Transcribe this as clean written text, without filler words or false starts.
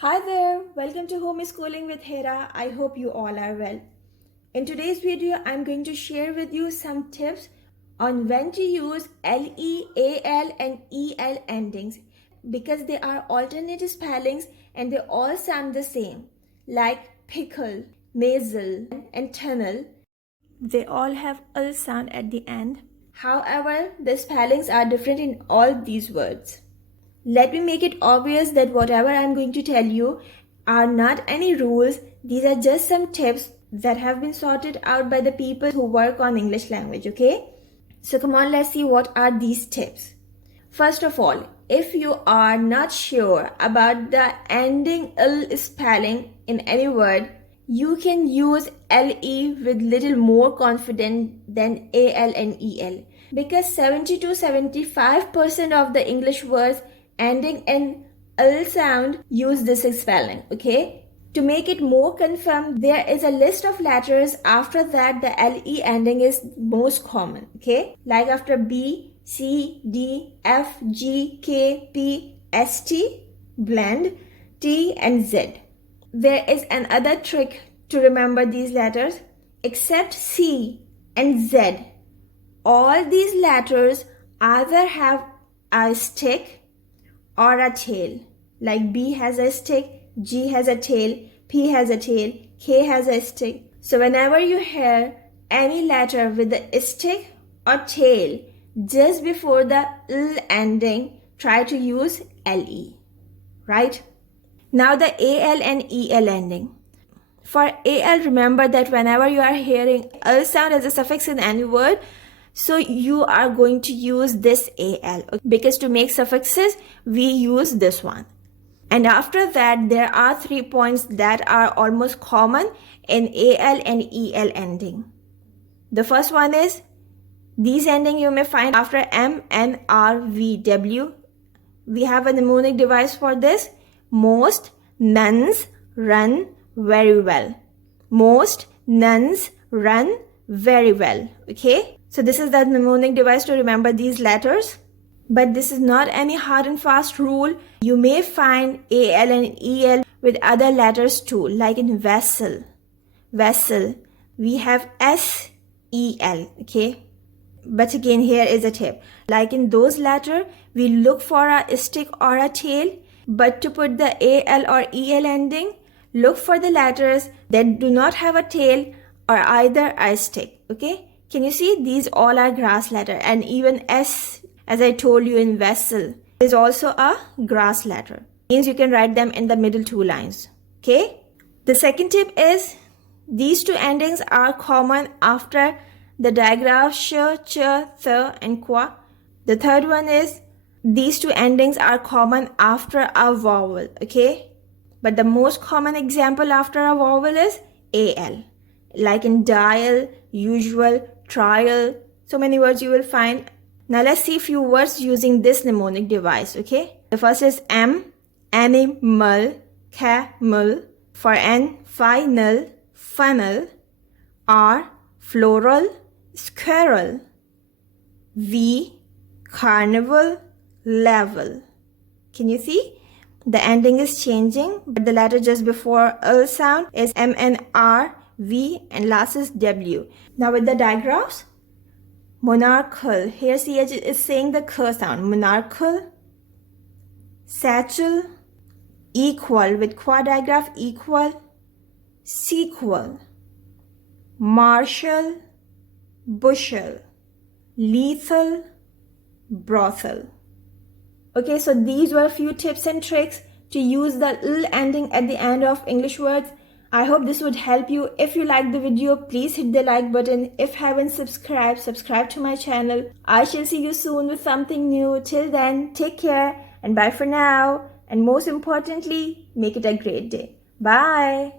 Hi there, welcome to Homeschooling with Hira. I hope you all are well. In today's video, I'm going to share with you some tips on when to use LE, AL and EL endings because they are alternative spellings and they all sound the same, like pickle, nasal and tunnel. They all have L sound at the end. However, the spellings are different in all these words. Let me make it obvious that whatever I'm going to tell you are not any rules. These are just some tips that have been sorted out by the people who work on English language, okay? So come on, let's see what are these tips. First of all, if you are not sure about the ending L spelling in any word, you can use LE with little more confidence than AL and EL because 70 to 75% of the English words ending in L sound use this spelling, okay? To make it more confirmed, there is a list of letters. After that, the LE ending is most common, okay? Like after B, C, D, F, G, K, P, S, T, blend, T and Z. There is another trick to remember these letters. Except C and Z, all these letters either have a stick or a tail. Like B has a stick, G has a tail, P has a tail, K has a stick. So whenever you hear any letter with a stick or tail just before the L ending, try to use LE, right? Now the AL and EL ending. For AL, remember that whenever you are hearing L sound as a suffix in any word, so you are going to use this AL because to make suffixes, we use this one. And after that, there are 3 points that are almost common in AL and EL ending. The first one is, these ending you may find after M, N, R, V, W. We have a mnemonic device for this. Most, nuns, run very well. Most, nuns, run very well. Okay? So this is the mnemonic device to remember these letters. But this is not any hard and fast rule. You may find AL and EL with other letters too, like in vessel. Vessel, we have SEL, okay? But again, here is a tip. Like in those letters, we look for a stick or a tail. But to put the AL or EL ending, look for the letters that do not have a tail or either a stick, okay? Can you see? These all are grass letter, and even S, as I told you in vessel, is also a grass letter. Means you can write them in the middle two lines, okay? The second tip is, these two endings are common after the digraph sh, ch, th and qua. The third one is, these two endings are common after a vowel, okay? But the most common example after a vowel is AL. Like in dial, usual, trial, so many words you will find. Now let's see a few words using this mnemonic device, okay? The first is M, animal, camel. For N, final, funnel. R, floral, squirrel. V, carnival, level. Can you see? The ending is changing, but the letter just before L sound is M, N, R, V, and last is W. Now with the digraphs, monarchal. Here see it is saying the K sound. Monarchal, satchel, equal with qua digraph equal, sequel, marshal, bushel, lethal, brothel. Okay, so these were a few tips and tricks to use the L ending at the end of English words. I hope this would help you. If you liked the video, please hit the like button. If you haven't subscribed, subscribe to my channel. I shall see you soon with something new. Till then, take care and bye for now. And most importantly, make it a great day. Bye.